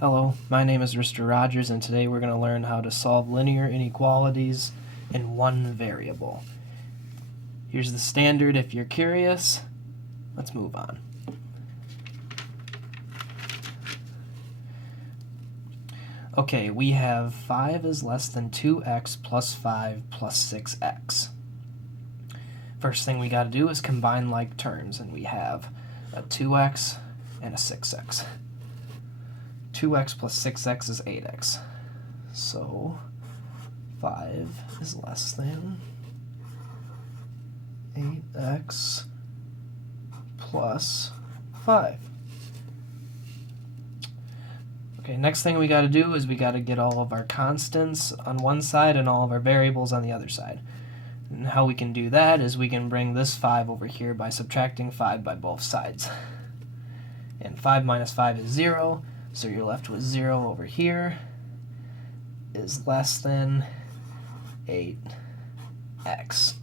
Hello, my name is Mr. Rogers, and today we're going to learn how to solve linear inequalities in one variable. Here's the standard if you're curious. Let's move on. Okay, we have 5 is less than 2x plus 5 plus 6x. First thing we got to do is combine like terms, and we have a 2x and a 6x. 2x plus 6x is 8x. So 5 is less than 8x plus 5. Okay, next thing we got to do is we got to get all of our constants on one side and all of our variables on the other side. And how we can do that is we can bring this 5 over here by subtracting 5 by both sides. And 5 minus 5 is 0. So you're left with 0 over here is less than 8x.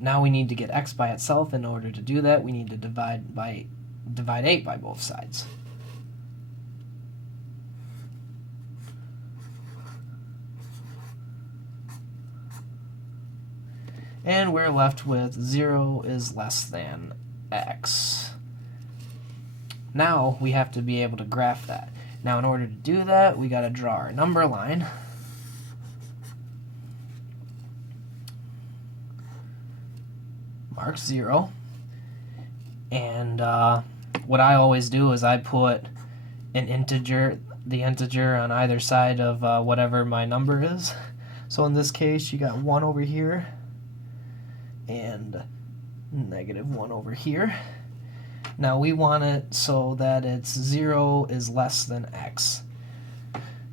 Now we need to get x by itself. In order to do that, we need to divide 8 by both sides. And we're left with 0 is less than x. Now we have to be able to graph that. Now in order to do that, we got to draw our number line. Mark 0. And what I always do is I put the integer on either side of whatever my number is. So in this case, you got 1 over here and -1 over here. Now we want it so that it's 0 is less than x.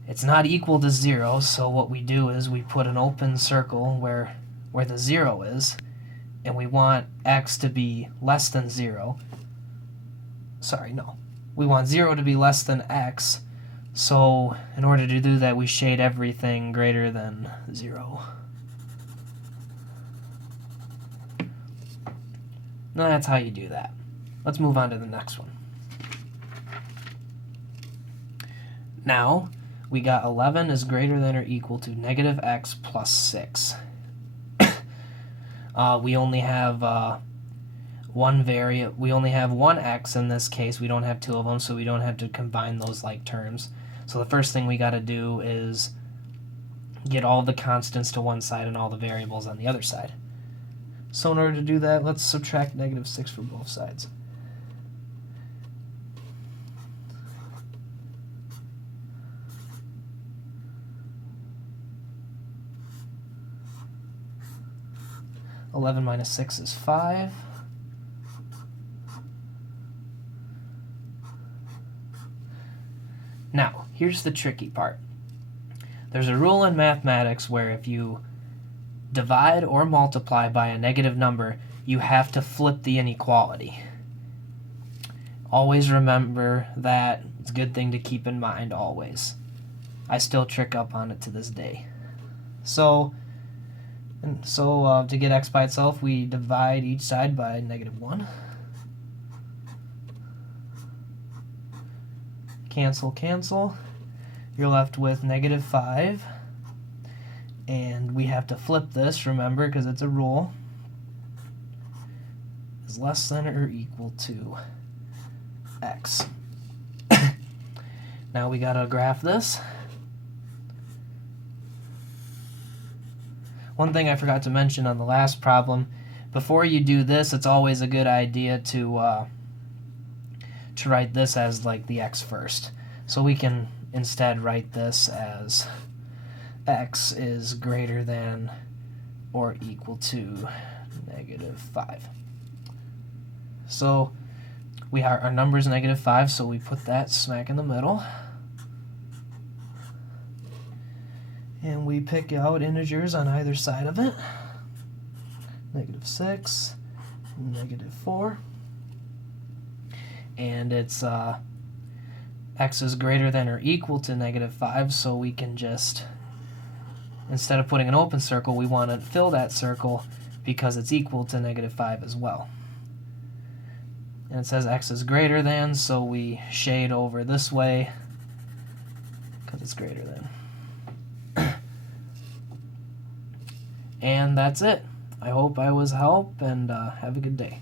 It's not equal to 0, so what we do is we put an open circle where the 0 is, and we want x to be less than 0. Sorry, no. We want 0 to be less than x, so in order to do that, we shade everything greater than 0. Now that's how you do that. Let's move on to the next one. Now, we got 11 is greater than or equal to -x plus 6. We only have we only have one x in this case. We don't have two of them, so we don't have to combine those like terms. So the first thing we got to do is get all the constants to one side and all the variables on the other side. So in order to do that, let's subtract -6 from both sides. -11 - 6 is 5. Now, here's the tricky part. There's a rule in mathematics where if you divide or multiply by a negative number, you have to flip the inequality. Always remember that. It's a good thing to keep in mind always. I still trick up on it to this day. So to get x by itself, we divide each side by -1. Cancel, cancel. You're left with -5. And we have to flip this, remember, because it's a rule. Is less than or equal to x. Now we gotta graph this. One thing I forgot to mention on the last problem, before you do this, it's always a good idea to write this as like the x first. So we can instead write this as x is greater than or equal to -5. So our number is -5, so we put that smack in the middle. And we pick out integers on either side of it. -6, -4. And it's x is greater than or equal to -5, so we can just, instead of putting an open circle, we want to fill that circle because it's equal to -5 as well. and it says x is greater than, so we shade over this way because it's greater than. And that's it. I hope I was help, and have a good day.